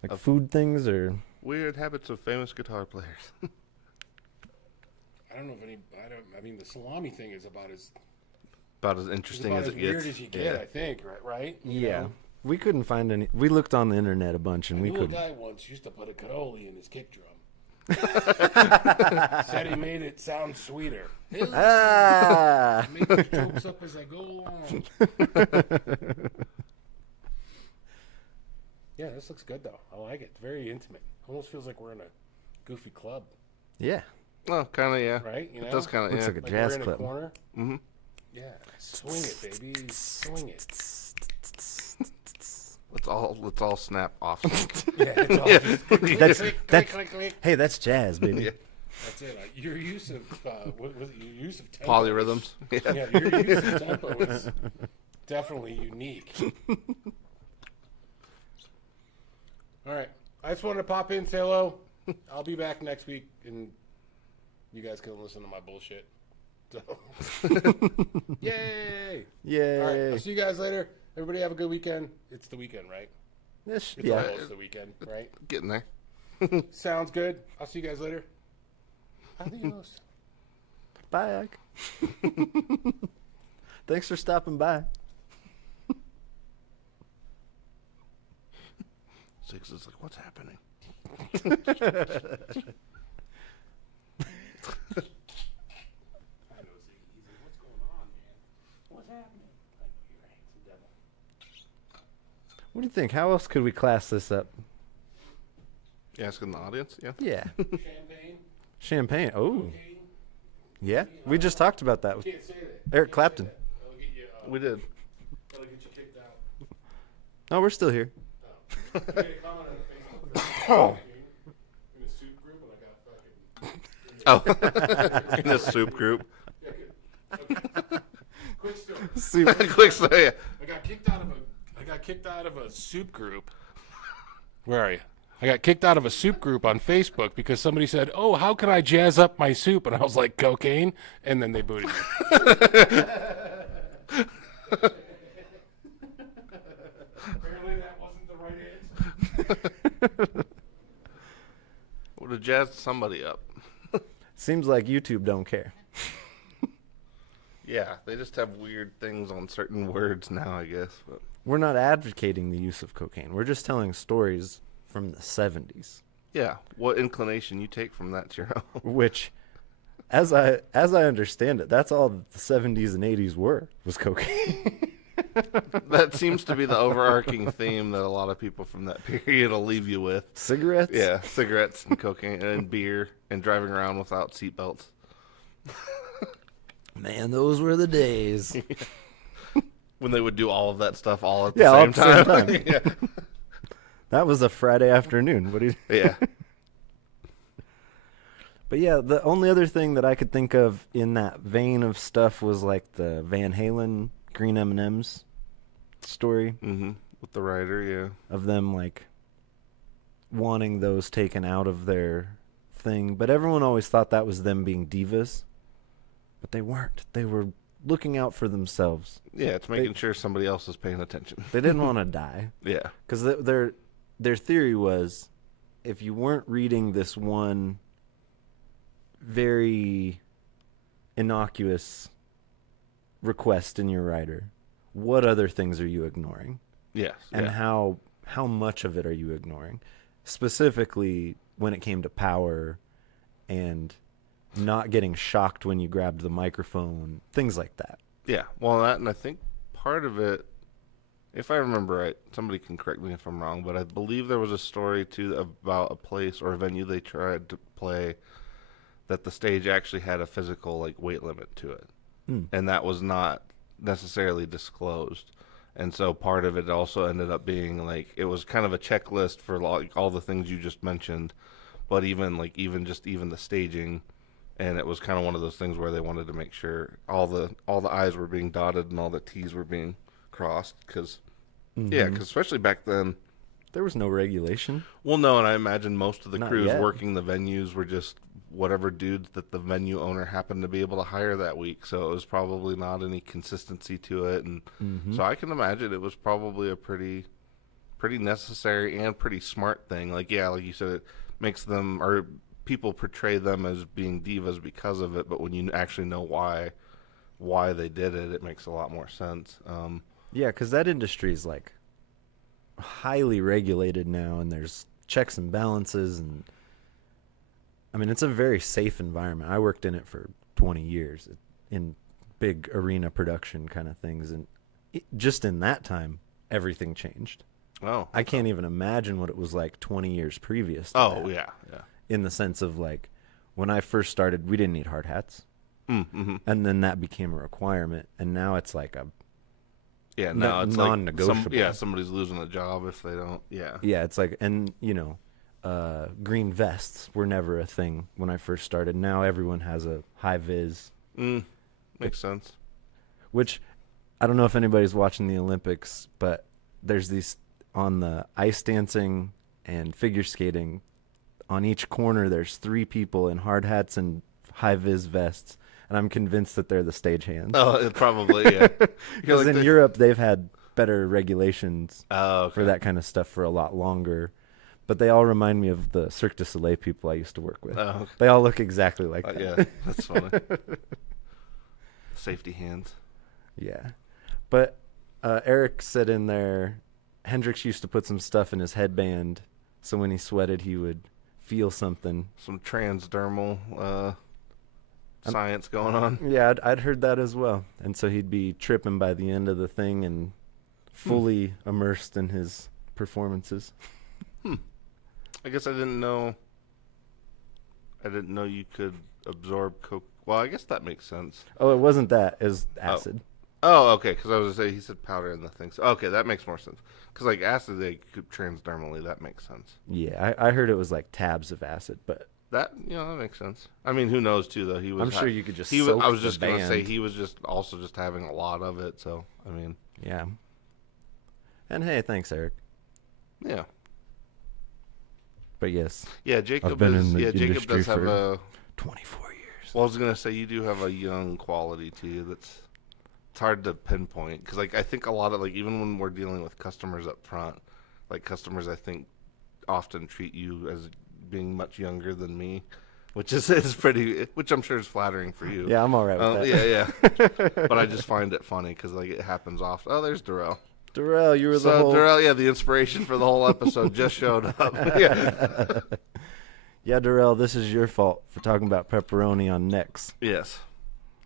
Like Of- food things or Weird habits of famous guitar players. I don't know if any. I mean, the salami thing is about as Interesting about as as it weird gets. as you get. I think. Right. You yeah. know? We couldn't find any. We looked on the internet a bunch and I we knew a couldn't. guy once used to put a cannoli in his kick drum. Said he made it sound sweeter. Ah! Make these jokes up as I go along. Yeah, this looks good though. I like it. It's very intimate. Almost feels like we're in a goofy club, Yeah. Oh, kind of, yeah. right? You know, It does kind of, Looks yeah. like a like jazz we're in club. a corner. Mm-hmm. Yeah, swing it, baby, swing it. Let's all snap off. Yeah, it's all Yeah. just click, That's- click, that's- click, click. Hey, that's jazz, baby. Yeah. That's it. Your use of what was it? Your use of tempo Polyrhythms. is- Yeah. Yeah, your use of tempo is definitely unique. All right, I just wanted to pop in, say hello. I'll be back next week, and you guys can listen to my bullshit. So, yay! Yay. All right, I'll see you guys later. Everybody have a good weekend. It's the weekend, right? It's Yeah. almost the weekend, right? Getting there. Sounds good. I'll see you guys later. Adios. Bye, Ike. Thanks for stopping by. Six is like, what's happening? I know, Ziggy. He's like, what's going on, man? What's happening? I know you're a handsome devil. What do you think? How else could we class this up? You asking the audience? Yeah. Yeah. Champagne? Champagne. Oh, Cocaine? yeah. We just talked about that with Can't say that. Eric Can't say Clapton. that. That'll get you, We did. that'll get you kicked out. Oh, we're still here. I made a comment on Facebook. In a soup group, and I got fucking. Oh. In a soup group. Yeah, good. Okay. Quick story. Quick story. I got kicked out of a soup group. Where are you? I got kicked out of a soup group on Facebook because somebody said, "Oh, how can I jazz up my soup?" And I was like, "Cocaine," and then they booted me. Apparently, that wasn't the right answer. Would have jazzed somebody up. Seems like YouTube don't care. Yeah, they just have weird things on certain words now, I guess. But We're not advocating the use of cocaine. We're just telling stories from the 70s, yeah, what inclination you take from that's your own. which, as I understand it, that's all the 70s and 80s was cocaine. That seems to be the overarching theme that a lot of people from that period will leave you with. Cigarettes? Yeah, cigarettes and cocaine and beer and driving around without seatbelts. Man, those were the days. When they would do all of that stuff all at the Yeah, all same at the time. same yeah. That was a Friday afternoon. What do you? Yeah. But yeah, the only other thing that I could think of in that vein of stuff was like the Van Halen Green M&Ms story Mm-hmm. With the writer, yeah. of them like wanting those taken out of their thing. But everyone always thought that was them being divas. But they weren't. They were looking out for themselves. Yeah, it's making sure somebody else is paying attention. They didn't want to die. Yeah. Because their theory was, if you weren't reading this one very innocuous request in your writer, what other things are you ignoring? Yes. And yeah. how much of it are you ignoring? Specifically when it came to power and not getting shocked when you grabbed the microphone, things like that. Yeah. Well, that, and I think part of it, if I remember right, somebody can correct me if I'm wrong, but I believe there was a story too about a place or a venue they tried to play that the stage actually had a physical like weight limit to it, and that was not necessarily disclosed. And so part of it also ended up being like it was kind of a checklist for like all the things you just mentioned, but even the staging, and it was kind of one of those things where they wanted to make sure all the I's were being dotted and all the T's were being crossed, because yeah, because especially back then, There was no regulation. Well, no, and I imagine most of the Not crews yet. working the venues were just whatever dudes that the venue owner happened to be able to hire that week. So it was probably not any consistency to it, and so I can imagine it was probably a pretty necessary and pretty smart thing. Like, yeah, like you said, it makes them, or people portray them as being divas because of it, but when you actually know why they did it, it makes a lot more sense. Yeah, because that industry is like highly regulated now, and there's checks and balances, and I mean, it's a very safe environment. I worked in it for 20 years in big arena production kind of things, and just in that time, everything changed. Oh, I can't even imagine what it was like 20 years previous to oh that, yeah, yeah. in the sense of, like, when I first started, we didn't need hard hats, Mm-hmm. and then that became a requirement, and now it's like a Yeah, now it's non-negotiable. like somebody's losing a job if they don't. Yeah. Yeah, it's like, and green vests were never a thing when I first started. Now everyone has a high vis, Makes sense. which I don't know if anybody's watching the Olympics, but there's these on the ice dancing and figure skating. On each corner, there's 3 people in hard hats and high vis vests, and I'm convinced that they're the stagehands. Oh, it probably, yeah. Because in Europe, they've had better regulations Oh, okay. for that kind of stuff for a lot longer. But they all remind me of the Cirque du Soleil people I used to work with. Oh, okay. They all look exactly like that. Yeah, that's funny. Safety hands. Yeah. But Eric said in there, Hendrix used to put some stuff in his headband, so when he sweated, he would feel something. Some transdermal science going on. Yeah, I'd heard that as well. And so he'd be tripping by the end of the thing and fully immersed in his performances. I guess I didn't know you could absorb coke. Well, I guess that makes sense. Oh, it wasn't that. It was acid. Oh, okay, because I was going to say, he said powder in the thing. So, okay, that makes more sense. Because, like, acid, they could transdermally, that makes sense. Yeah, I heard it was like tabs of acid, but That, that makes sense. I mean, who knows, too, though. I'm sure you could just I soak was the just going to say, band. he was just also just having a lot of it, so, I mean, yeah. And hey, thanks, Eric. yeah. But yes, Yeah, Jacob been is, in the Jacob industry does have for a, 24 years. well, I was going to say, you do have a young quality to you that's, it's hard to pinpoint. Because, like, I think a lot of, like, even when we're dealing with customers up front, like, customers, I think, often treat you as being much younger than me, which is pretty, which I'm sure is flattering for you. Yeah, I'm all right with that. Yeah. But I just find it funny because, like, it happens often. Oh, there's Darrell. Darrell, you were the So, whole... Darrell, yeah, the inspiration for the whole episode just showed up. Yeah. Yeah, Darrell, this is your fault for talking about pepperoni on necks. Yes.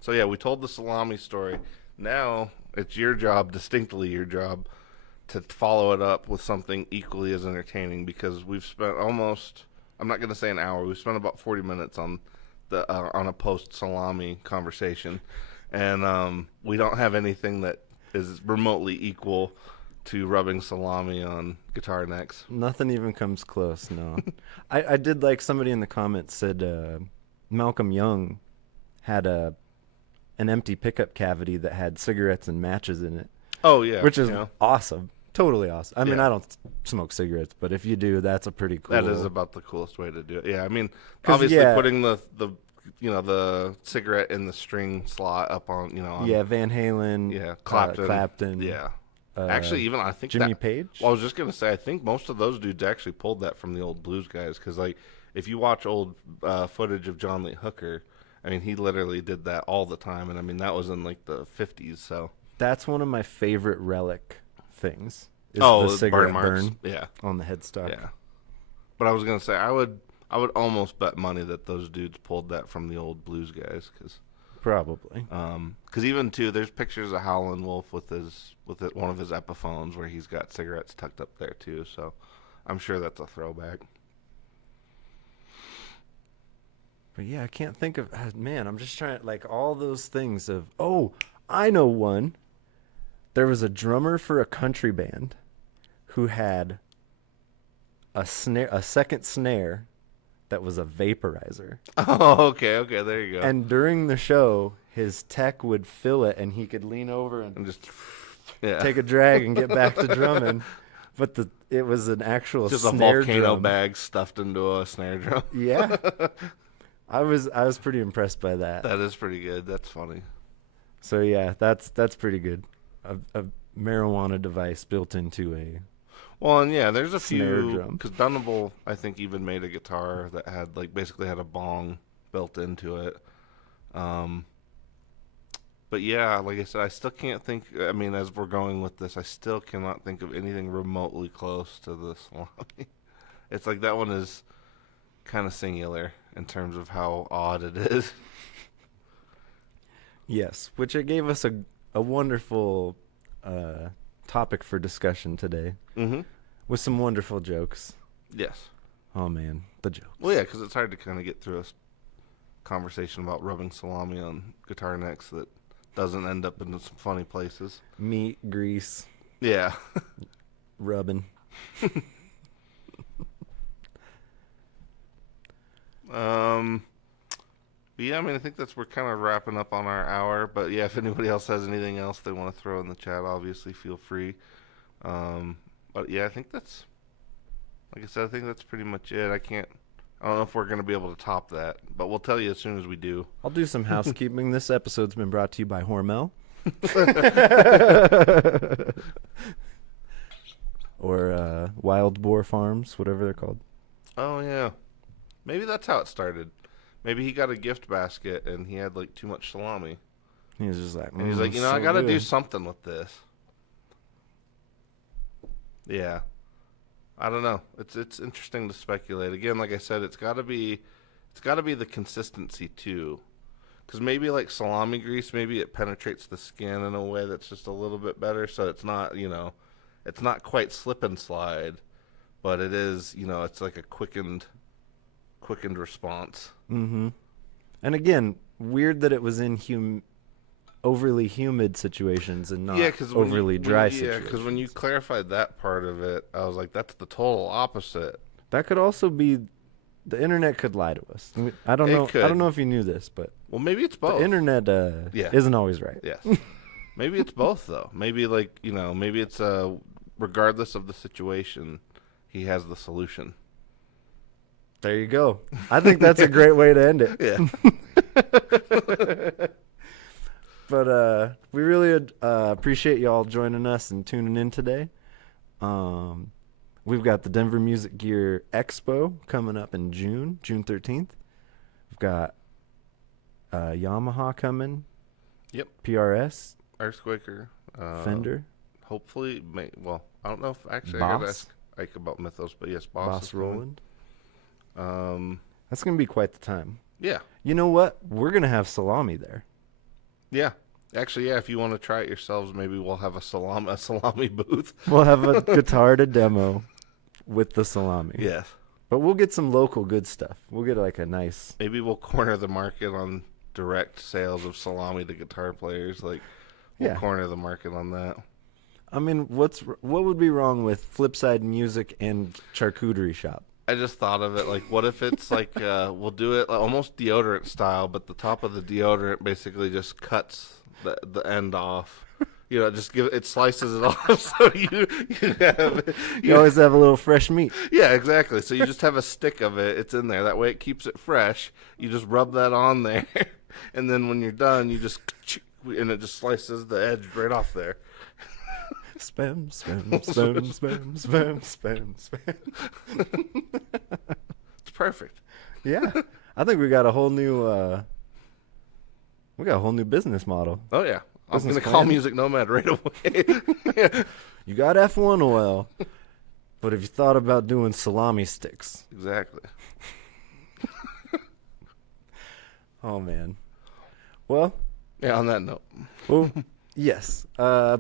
So, yeah, we told the salami story. Now it's your job, distinctly your job, to follow it up with something equally as entertaining because we've spent almost, I'm not going to say an hour, we've spent about 40 minutes on the on a post-salami conversation. And we don't have anything that is remotely equal to rubbing salami on guitar necks. Nothing even comes close, no. I did like somebody in the comments said Malcolm Young had an empty pickup cavity that had cigarettes and matches in it, Oh, yeah. which is you know, awesome. Totally awesome. I mean, Yeah. I don't smoke cigarettes, but if you do, that's a pretty cool... that is about the coolest way to do it. Yeah, I mean, 'Cause, obviously yeah. putting the cigarette in the string slot up on, on, Yeah, Van Halen, yeah, Clapton. yeah, Actually, even I think Jimmy that, Page. well, I was just gonna say, I think most of those dudes actually pulled that from the old blues guys, because like if you watch old footage of John Lee Hooker, I mean, he literally did that all the time, and I mean that was in like the 50s. So That's one of my favorite relic things. Is the the cigarette marks. burn Yeah, on the headstock. yeah. But I was gonna say I would almost bet money that those dudes pulled that from the old blues guys, Probably. because even too, there's pictures of Howlin' Wolf with one of his Epiphones where he's got cigarettes tucked up there too. So I'm sure that's a throwback. But yeah, I can't think of... Man, I'm just trying... Like, all those things of... Oh, I know one. There was a drummer for a country band who had a second snare that was a vaporizer. Oh, okay, there you go. And during the show, his tech would fill it, and he could lean over and And just, yeah. take a drag and get back to drumming. but it was an actual Just a snare volcano drum. bag stuffed into a snare drum. Yeah. I was pretty impressed by that. That is pretty good. That's funny. So yeah, that's pretty good. A marijuana device built into a Well, and yeah, there's a snare few, drum. because Dunable, I think, even made a guitar that had basically had a bong built into it. But yeah, like I said, I still can't think. I mean, as we're going with this, I still cannot think of anything remotely close to the Salami. It's like that one is kind of singular in terms of how odd it is. Yes, which it gave us a wonderful topic for discussion today Mm-hmm. with some wonderful jokes. Yes. Oh man, the jokes. Well, yeah, because it's hard to kind of get through a conversation about rubbing salami on guitar necks that doesn't end up in some funny places. Meat, grease, Yeah. rubbing. But yeah, I mean, I think we're kind of wrapping up on our hour. But yeah, if anybody else has anything else they want to throw in the chat, obviously feel free. But yeah, I think that's, like I said, I think that's pretty much it. I don't know if we're going to be able to top that, but we'll tell you as soon as we do. I'll do some housekeeping. This episode's been brought to you by Hormel. Or Wild Boar Farms, whatever they're called. Oh yeah, maybe that's how it started. Maybe he got a gift basket and he had like too much salami, He was just like, and he's like, I so got to do good." something with this. Yeah, I don't know. It's interesting to speculate. Again, like I said, it's got to be the consistency too, because maybe like salami grease, maybe it penetrates the skin in a way that's just a little bit better, so it's not it's not quite slip and slide, but it is it's like a quickened response. Mm-hmm. And again, weird that it was in overly humid situations and not overly dry situations. Yeah, because when you clarified that part of it, I was like, that's the total opposite. That could also be the internet could lie to us. I don't know. could. I don't know if you knew this, but Well, maybe it's both. the internet Yeah. isn't always right. Yes. Maybe it's both, though. Maybe, maybe it's regardless of the situation, he has the solution. There you go. I think that's a great way to end it. Yeah. But we really appreciate y'all joining us and tuning in today. We've got the Denver Music Gear Expo coming up in June 13th. We've got Yamaha coming. Yep. PRS, Earthquaker. Fender, Hopefully, I don't know if actually Boss. I got to ask Ike about Mythos, but yes, Boss is coming. Roland. That's going to be quite the time. Yeah. You know what? We're going to have salami there. Yeah. Actually, yeah, if you want to try it yourselves, maybe we'll have a salami booth. We'll have a guitar to demo with the salami. Yes. But we'll get some local good stuff. We'll get like a nice... Maybe we'll corner the market on direct sales of salami to guitar players. Like, we'll Yeah. corner the market on that. I mean, what would be wrong with Flipside Music and Charcuterie Shop? I just thought of it, like, what if it's like, we'll do it like, almost deodorant style, but the top of the deodorant basically just cuts the end off. Just it slices it off, so you have You always have a little fresh meat. yeah, exactly. So you just have a stick of it. It's in there. That way it keeps it fresh. You just rub that on there, and then when you're done, you just and it just slices the edge right off there. Spam, spam, spam, spam, spam, spam, spam. It's perfect. Yeah, I think we got a whole new business model. Oh yeah, I'm Business gonna call plan. Music Nomad right away. You got F1 oil, but have you thought about doing salami sticks? Exactly. Oh man. Well, Yeah. On that note, yes.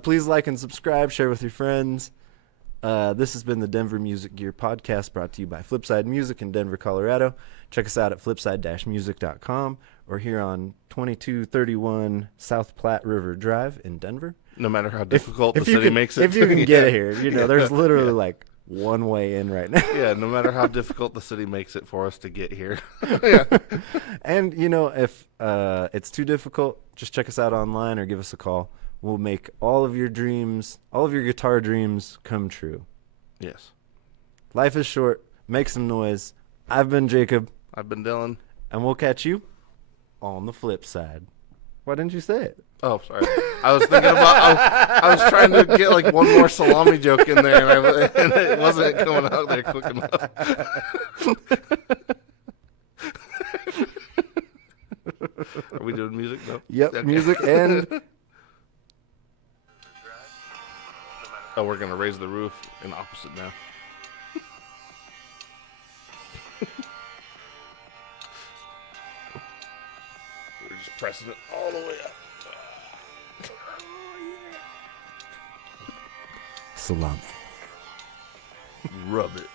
Please like and subscribe, share with your friends. This has been the Denver Music Gear Podcast, brought to you by Flipside Music in Denver, Colorado. Check us out at flipside-music.com or here on 2231 South Platte River Drive in Denver. no matter how difficult the If you city can, makes it, if you can yeah. get here, there's literally Yeah. like one way in right now. Yeah, no matter how difficult the city makes it for us to get here. And if it's too difficult, just check us out online or give us a call. We'll make all of your dreams, all of your guitar dreams come true. Yes. Life is short. Make some noise. I've been Jacob, I've been Dylan. and we'll catch you on the flip side. Why didn't you say it? Oh, sorry. I was thinking about. I was trying to get like one more salami joke in there, and it wasn't coming out there quick enough. Are we doing music now? Yep, Okay. music and Oh, we're gonna raise the roof in opposite now. We're just pressing it all the way up. salami. Rub it.